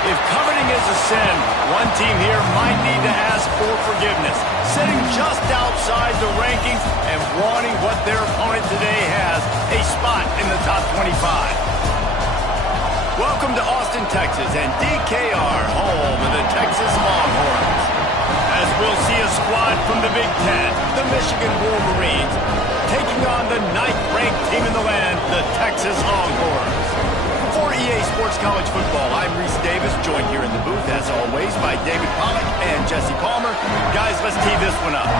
If coveting is a sin, one team here might need to ask for forgiveness, sitting just outside the rankings and wanting what their opponent today has, a spot in the top 25. Welcome to Austin, Texas, and DKR, home of the Texas Longhorns. As we'll see a squad from the Big Ten, the Michigan Wolverines, taking on the 9th-ranked team in the land, the Texas Longhorns. For EA Sports College Football, I'm Reese Davis, joined here in the booth, as always, by David Pollack and Jesse Palmer. Guys, let's tee this one up.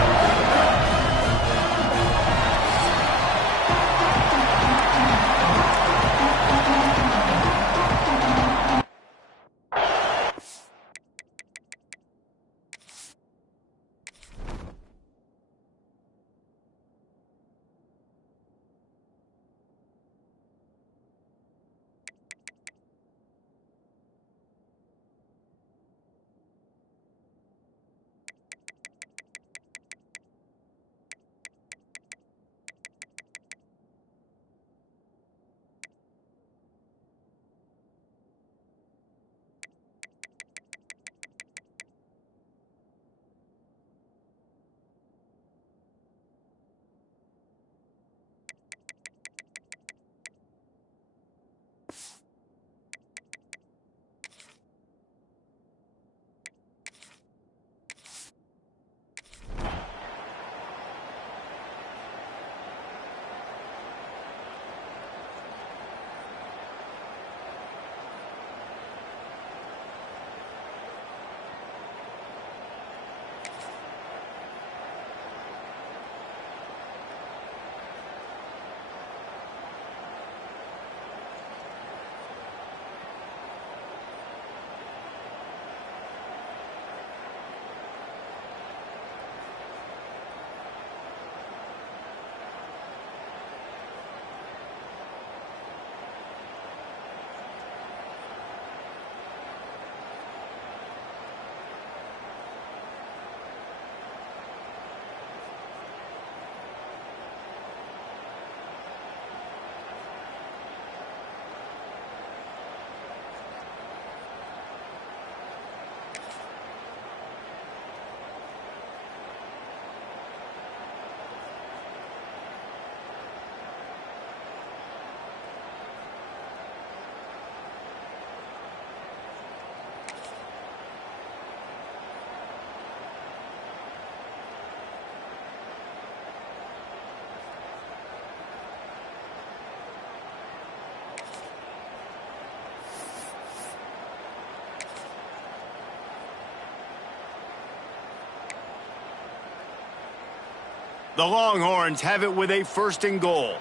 The Longhorns have it with a 1st and goal.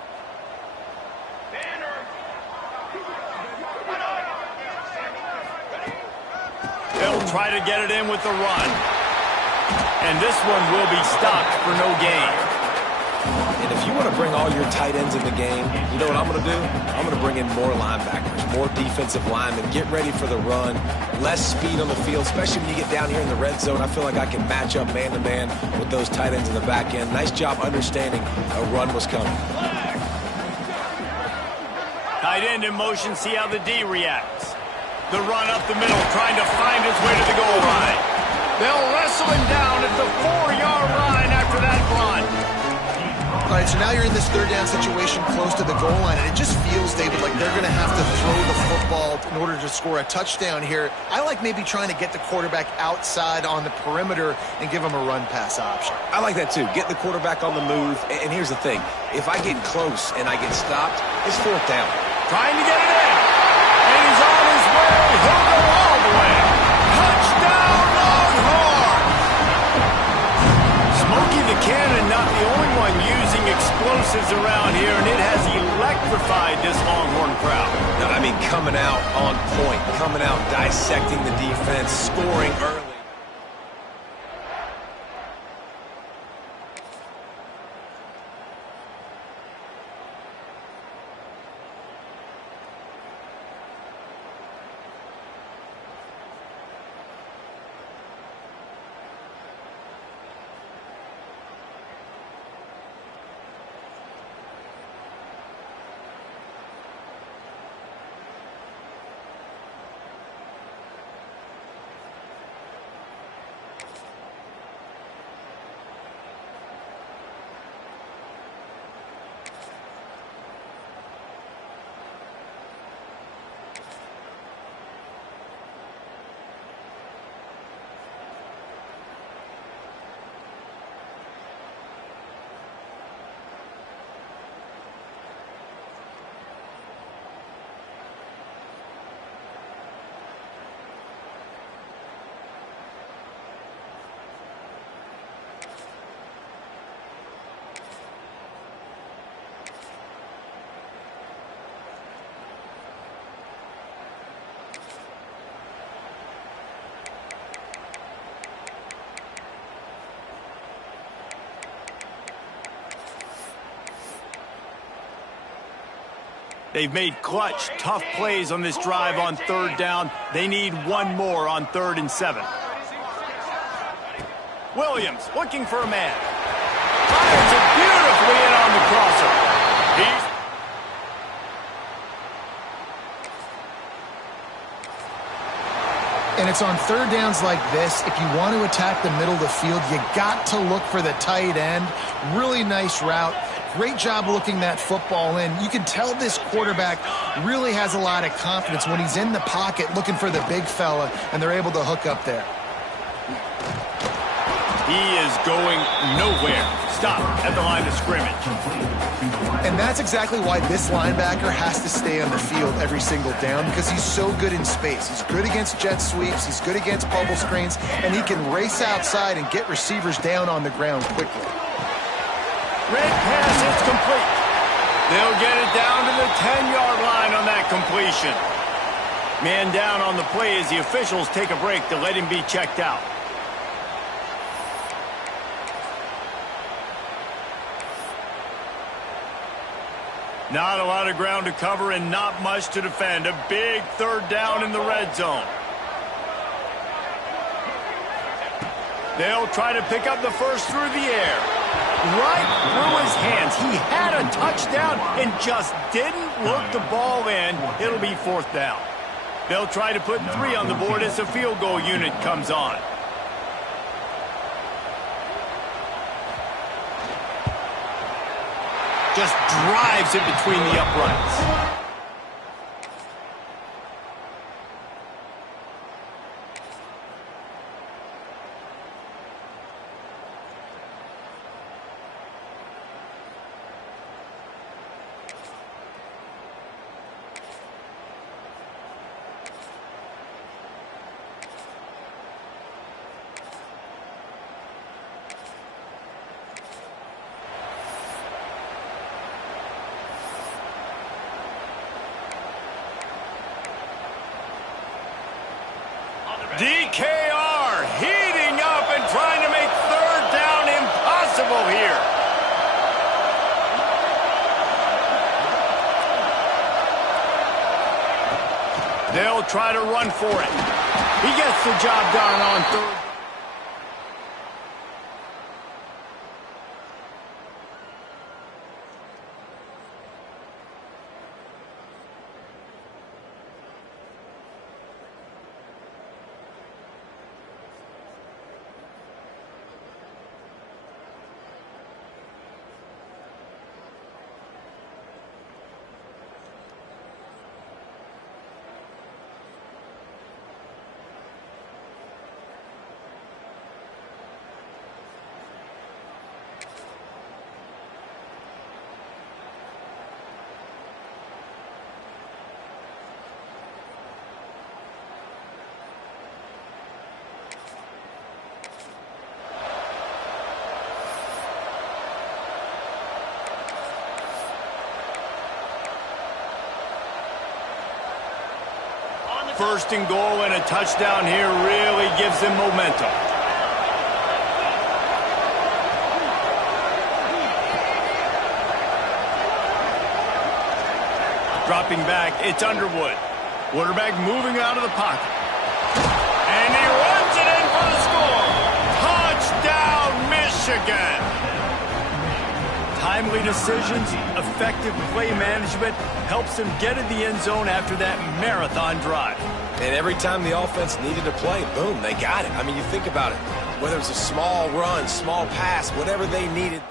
They'll try to get it in with the run. And this one will be stopped for no gain. And if you want to bring all your tight ends in the game, you know what I'm going to do? I'm going to bring in more linebackers, more defensive linemen, get ready for the run, less speed on the field, especially when you get down here in the red zone. I feel like I can match up man-to-man with those tight ends in the back end. Nice job understanding a run was coming. Tight end in motion, see how the D reacts. The run up the middle, trying to find his way to the goal line. They'll wrestle him down at the 4-yard line after that run. All right, so now you're in this 3rd down situation close to the goal line, and it just feels, David, like they're going to have to throw the football in order to score a touchdown here. I like maybe trying to get the quarterback outside on the perimeter and give him a run-pass option. I like that, too. Get the quarterback on the move. And here's the thing. If I get close and I get stopped, it's 4th down. Trying to get it in. And he's on his way. He'll go all the way. Touchdown, Longhorns! Smokey the Cannon, not the only one using explosives around here, and it has electrified this Longhorn crowd. No, I mean, coming out on point, coming out dissecting the defense, scoring early. They've made clutch, tough plays on this drive on third down. They need one more on 3rd and 7. Williams looking for a man. Fires it beautifully in on the crosser. And it's on third downs like this. If you want to attack the middle of the field, you got to look for the tight end. Really nice route. Great job looking that football in. You can tell this quarterback really has a lot of confidence when he's in the pocket looking for the big fella, and they're able to hook up there. He is going nowhere. Stop at the line of scrimmage. And that's exactly why this linebacker has to stay on the field every single down, because he's so good in space. He's good against jet sweeps. He's good against bubble screens, and he can race outside and get receivers down on the ground quickly. Red pass is complete. They'll get it down to the 10-yard line on that completion. Man down on the play as the officials take a break to let him be checked out. Not a lot of ground to cover and not much to defend. A big 3rd down in the red zone. They'll try to pick up the first through the air. Right through his hands. He had a touchdown and just didn't look the ball in. It'll be 4th down. They'll try to put 3 on the board as the field goal unit comes on. Just drives it between the uprights. DKR heating up and trying to make 3rd down impossible here. They'll try to run for it. He gets the job done on 3rd. First and goal and a touchdown here really gives them momentum. Dropping back, it's Underwood. Quarterback moving out of the pocket. And he runs it in for the score. Touchdown, Michigan. Timely decisions, effective play management helps them get in the end zone after that marathon drive. And every time the offense needed to play, boom, they got it. I mean, you think about it. Whether it's a small run, small pass, whatever they needed,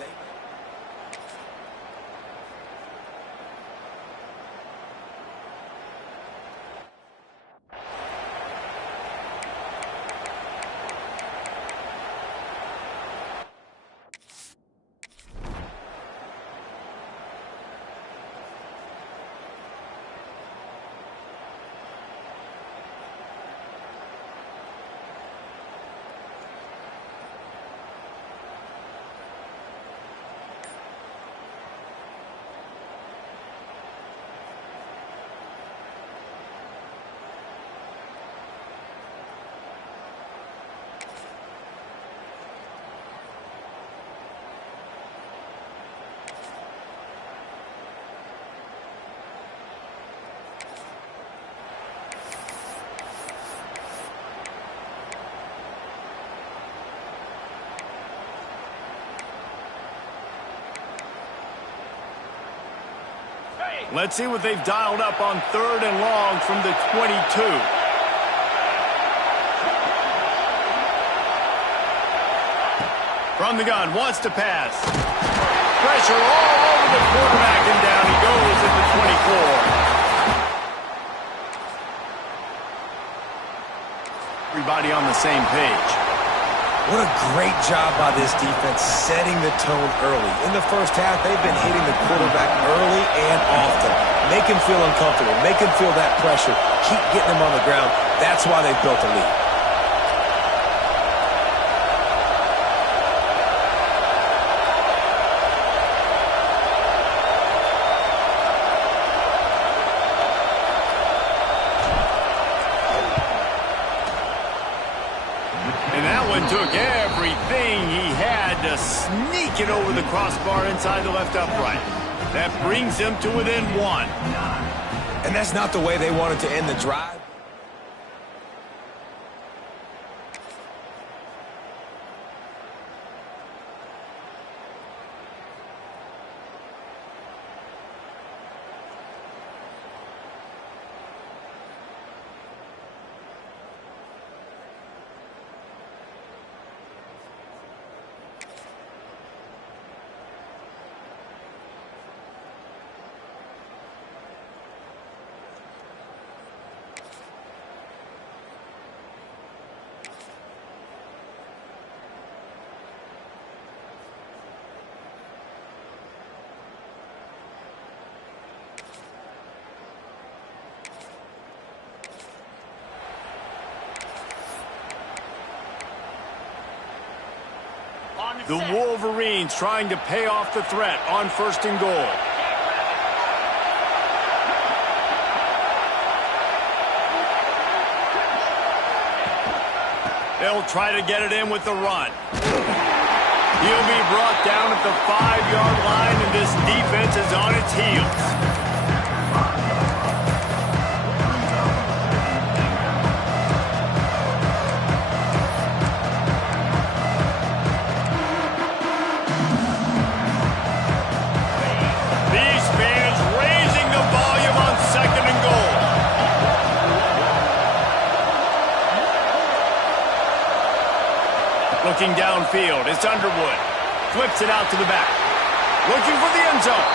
Let's see what they've dialed up on 3rd and long from the 22. From the gun, wants to pass. Pressure all over the quarterback, and down he goes at the 24. Everybody on the same page. What a great job by this defense setting the tone early. In the first half, they've been hitting the quarterback early and often. Make him feel uncomfortable. Make him feel that pressure. Keep getting him on the ground. That's why they've built a lead. Took everything he had to sneak it over the crossbar inside the left upright. That brings him to within 1. And that's not the way they wanted to end the drive. The Wolverines trying to pay off the threat on 1st and goal. They'll try to get it in with the run. He'll be brought down at the 5-yard line, and this defense is on its heels. Looking downfield, it's Underwood. Flips it out to the back. Looking for the end zone.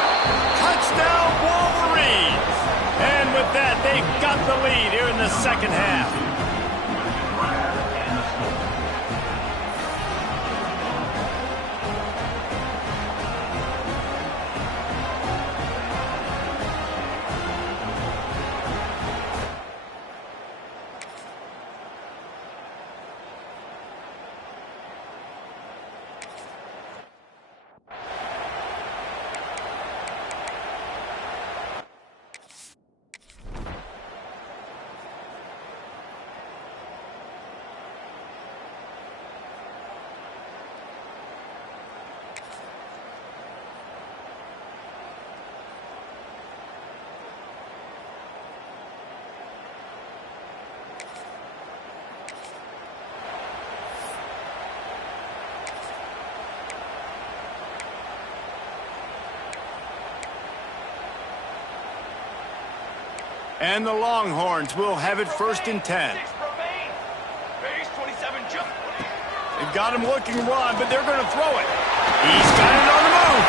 Touchdown, Wolverines! And with that, they've got the lead here in the second half. And the Longhorns will have it 1st and 10. They've got him looking to run, but they're going to throw it. He's got it on the move.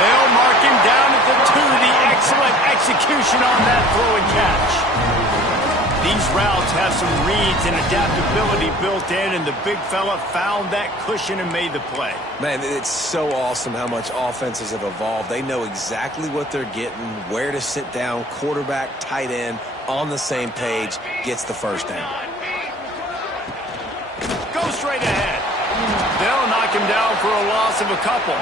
They'll mark him down at the 2. The excellent execution on that throw and catch. These routes have some reads and adaptability built in, and the big fella found that cushion and made the play. Man, it's so awesome how much offenses have evolved. They know exactly what they're getting, where to sit down, quarterback, tight end, on the same page, gets the first down. Go straight ahead. They'll knock him down for a loss of a couple.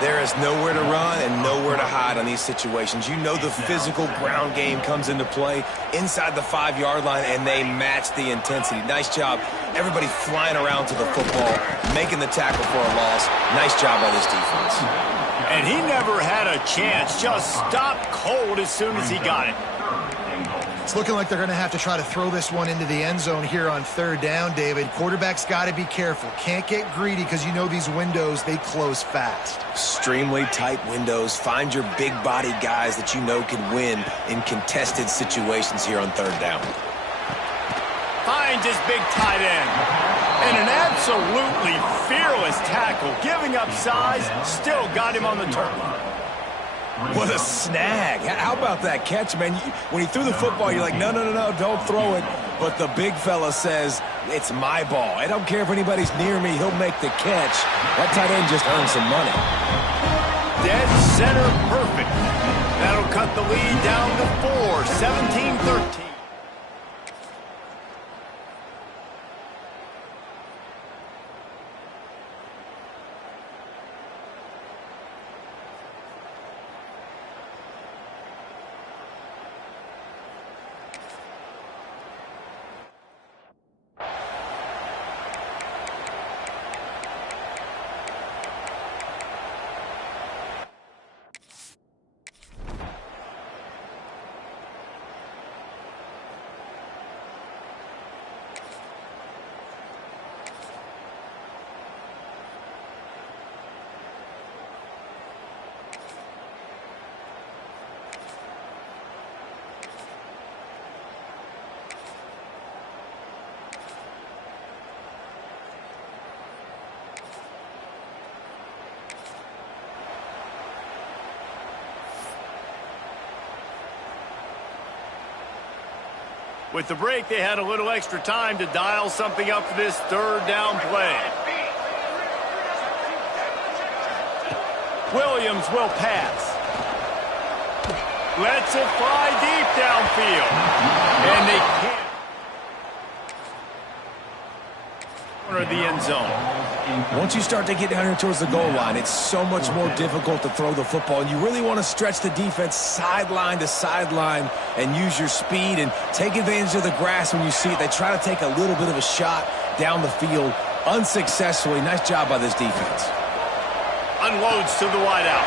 There is nowhere to run and nowhere to hide on these situations. You know the physical ground game comes into play inside the 5-yard line, and they match the intensity. Nice job. Everybody flying around to the football, making the tackle for a loss. Nice job by this defense. And he never had a chance. Just stopped cold as soon as he got it. It's looking like they're going to have to try to throw this one into the end zone here on third down, David. Quarterback's got to be careful. Can't get greedy because you know these windows, they close fast. Extremely tight windows. Find your big body guys that you know can win in contested situations here on third down. Finds his big tight end. And an absolutely fearless tackle. Giving up size, still got him on the turf. What a snag. How about that catch, man? When he threw the football, you're like, no, don't throw it. But the big fella says, it's my ball. I don't care if anybody's near me. He'll make the catch. That tight end just earned some money. Dead center perfect. That'll cut the lead down to 4, 17-13. With the break, they had a little extra time to dial something up for this third down play. Williams will pass. Lets it fly deep downfield. And they can't corner the end zone. Once you start to get down here towards the goal line, it's so much more difficult to throw the football. And you really want to stretch the defense sideline to sideline and use your speed and take advantage of the grass when you see it. They try to take a little bit of a shot down the field unsuccessfully. Nice job by this defense. Unloads to the wideout.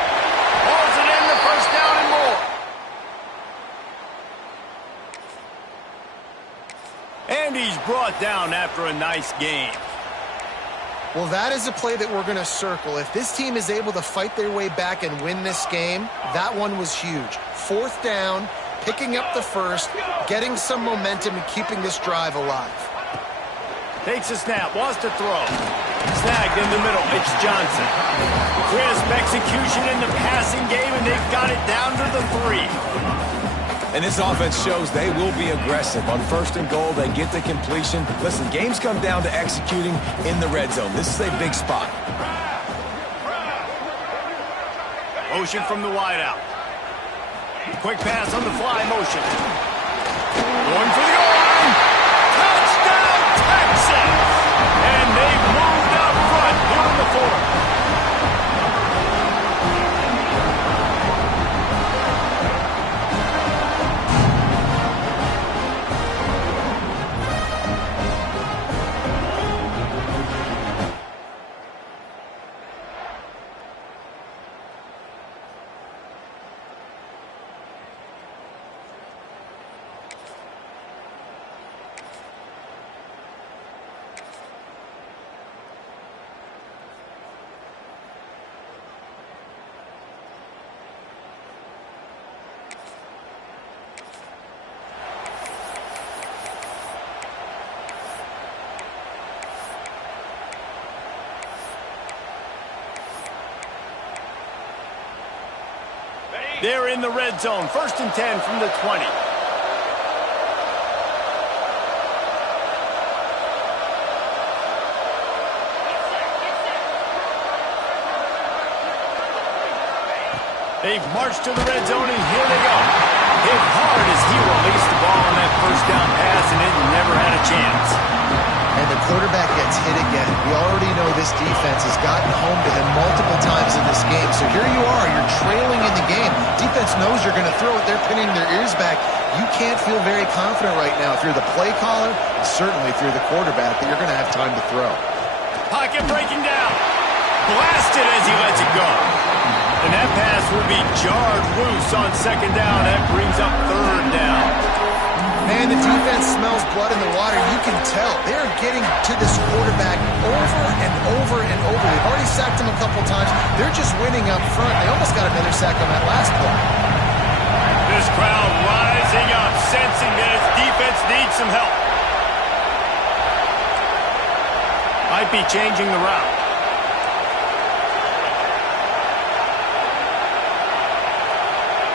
Hauls it in, the first down and more. And he's brought down after a nice game. Well, that is a play that we're going to circle. If this team is able to fight their way back and win this game, that one was huge. Fourth down, picking up the first, getting some momentum and keeping this drive alive. Takes a snap, wants to throw. Snagged in the middle, it's Johnson. Crisp execution in the passing game, and they've got it down to the 3. And this offense shows they will be aggressive. On first and goal, they get the completion. Listen, games come down to executing in the red zone. This is a big spot. Motion from the wideout. Quick pass on the fly motion. Going for the goal line. Touchdown, Texas! And they've moved up front here in the fourth. They're in the red zone. First and 10 from the 20. They've marched to the red zone, and here they go. Hit hard as he released the ball on that first down pass, and it never had a chance. And the quarterback gets hit again. We already know this defense has gotten home to him multiple times in this game. So here you are, you're trailing in the game. Defense knows you're going to throw it. They're pinning their ears back. You can't feel very confident right now if you're the play caller, and certainly if you're the quarterback, that you're going to have time to throw. Pocket breaking down. Blasted as he lets it go. And that pass will be jarred loose on second down. That brings up third down. And the defense smells blood in the water. You can tell. They're getting to this quarterback over and over and over. They've already sacked him a couple times. They're just winning up front. They almost got another sack on that last play. This crowd rising up, sensing that its defense needs some help. Might be changing the route.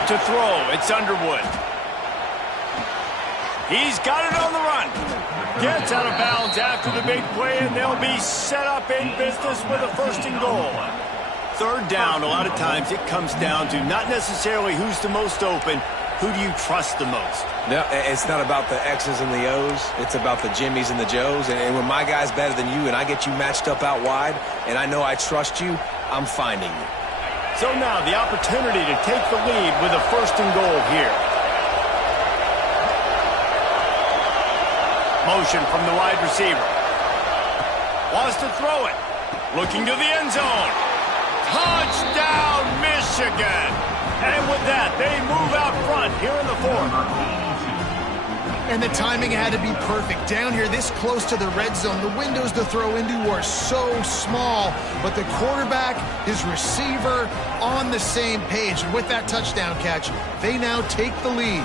To throw, it's Underwood. He's got it on the run. Gets out of bounds after the big play, and they'll be set up in business with a 1st and goal. 3rd down, a lot of times it comes down to not necessarily who's the most open, who do you trust the most? No, it's not about the X's and the O's. It's about the Jimmies and the Joes. And when my guy's better than you and I get you matched up out wide and I know I trust you, I'm finding you. So now the opportunity to take the lead with a 1st and goal here. Motion from the wide receiver. Wants to throw it. Looking to the end zone. Touchdown, Michigan! And with that, they move out front here in the 4th. And the timing had to be perfect. Down here, this close to the red zone, the windows to throw into are so small, but the quarterback, his receiver, on the same page. And with that touchdown catch, they now take the lead.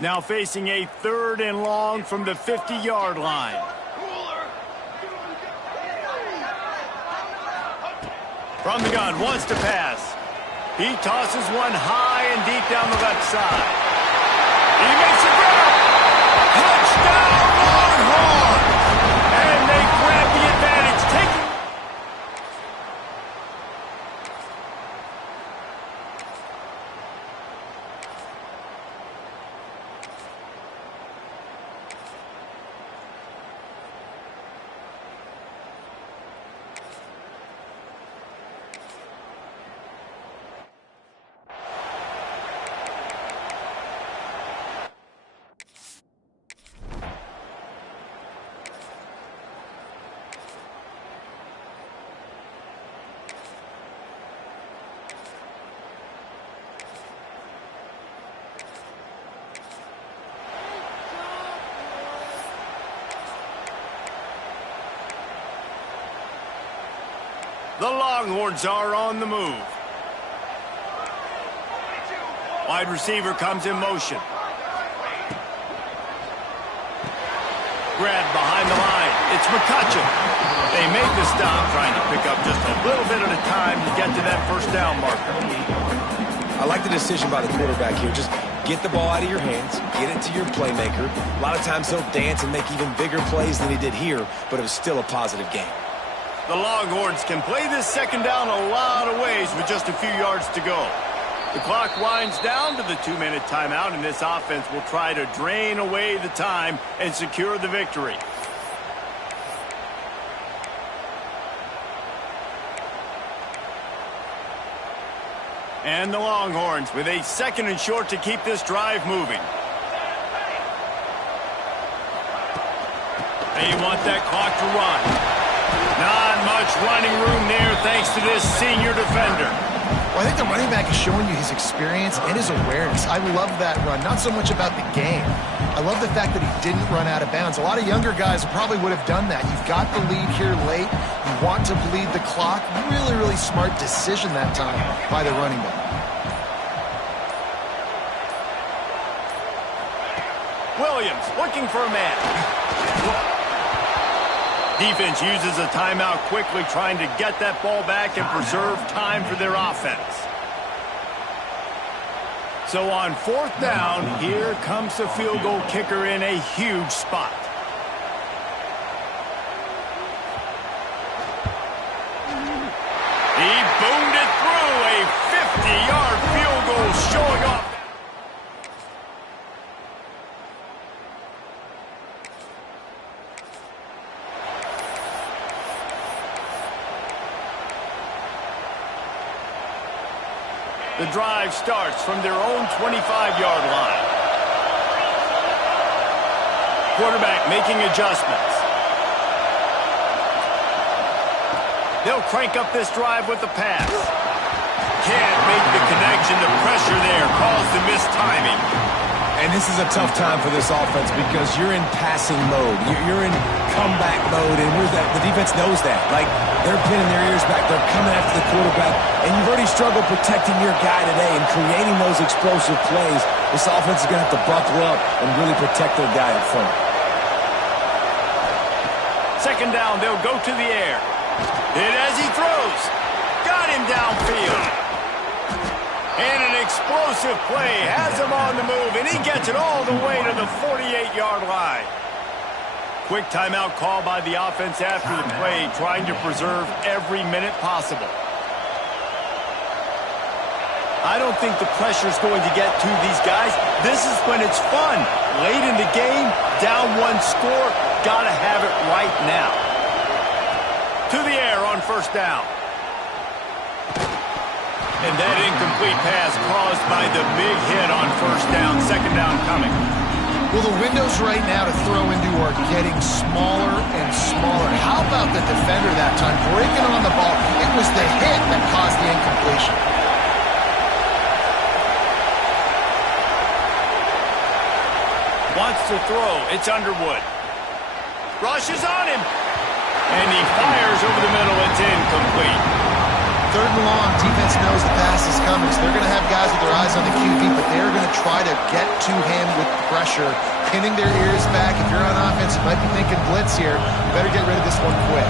Now facing a 3rd and long from the 50-yard line. From the gun, wants to pass. He tosses one high and deep down the left side. He makes a grab. Touchdown, Longhorns! And they grab the advantage, taking... The Longhorns are on the move. Wide receiver comes in motion. Grabbed behind the line. It's McCutcheon. They make the stop, trying to pick up just a little bit at a time to get to that 1st down marker. I like the decision by the quarterback here. Just get the ball out of your hands, get it to your playmaker. A lot of times he'll dance and make even bigger plays than he did here, but it was still a positive game. The Longhorns can play this 2nd down a lot of ways with just a few yards to go. The clock winds down to the 2-minute timeout, and this offense will try to drain away the time and secure the victory. And the Longhorns with a 2nd and short to keep this drive moving. They want that clock to run. Not much running room there thanks to this senior defender. Well, I think the running back is showing you his experience and his awareness. I love that run. Not so much about the game. I love the fact that he didn't run out of bounds. A lot of younger guys probably would have done that. You've got the lead here late. You want to bleed the clock. Really, really smart decision that time by the running back. Well, Williams looking for a man. Defense uses a timeout quickly, trying to get that ball back and preserve time for their offense. So on 4th down, here comes the field goal kicker in a huge spot. He boomed it through, a 50-yard field goal showing off. The drive starts from their own 25-yard line. Quarterback making adjustments. They'll crank up this drive with the pass. Can't make the connection. The pressure there caused the missed timing. And this is a tough time for this offense because you're in passing mode. You're in comeback mode, and the defense knows that. Like, they're pinning their ears back. They're coming after the quarterback, and you've already struggled protecting your guy today and creating those explosive plays. This offense is going to have to buckle up and really protect their guy in front. 2nd down, they'll go to the air. And as he throws, got him downfield. And an explosive play has him on the move, and he gets it all the way to the 48-yard line. Quick timeout call by the offense after the play, trying to preserve every minute possible. I don't think the pressure's going to get to these guys. This is when it's fun. Late in the game, down 1 score, gotta have it right now. To the air on 1st down. And that incomplete pass caused by the big hit on 1st down. 2nd down coming. Well, the windows right now to throw into are getting smaller and smaller. How about the defender that time breaking on the ball? It was the hit that caused the incompletion. Wants to throw. It's Underwood. Rushes on him. And he fires over the middle. It's incomplete. 3rd and long, defense knows the pass is coming, so they're going to have guys with their eyes on the QB, but they're going to try to get to him with pressure, pinning their ears back. If you're on offense, you might be thinking blitz here. You better get rid of this one quick.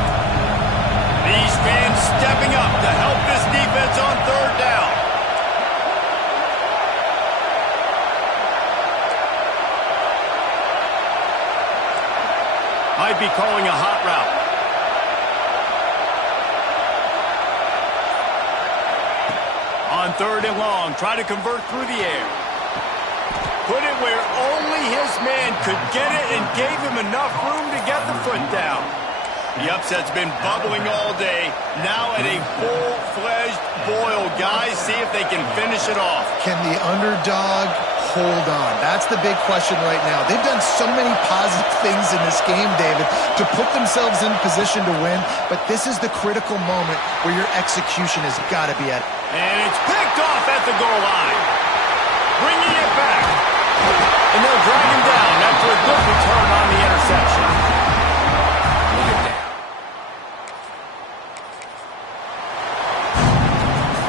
These fans stepping up to help this defense on 3rd down. Might be calling a hot route. On 3rd and long, try to convert through the air. Put it where only his man could get it and gave him enough room to get the foot down. The upset's been bubbling all day. Now at a full-fledged boil. Guys, see if they can finish it off. Can the underdog hold on? That's the big question right now. They've done so many positive things in this game, David, to put themselves in position to win, but this is the critical moment where your execution has got to be at it. And it's picked off at the goal line.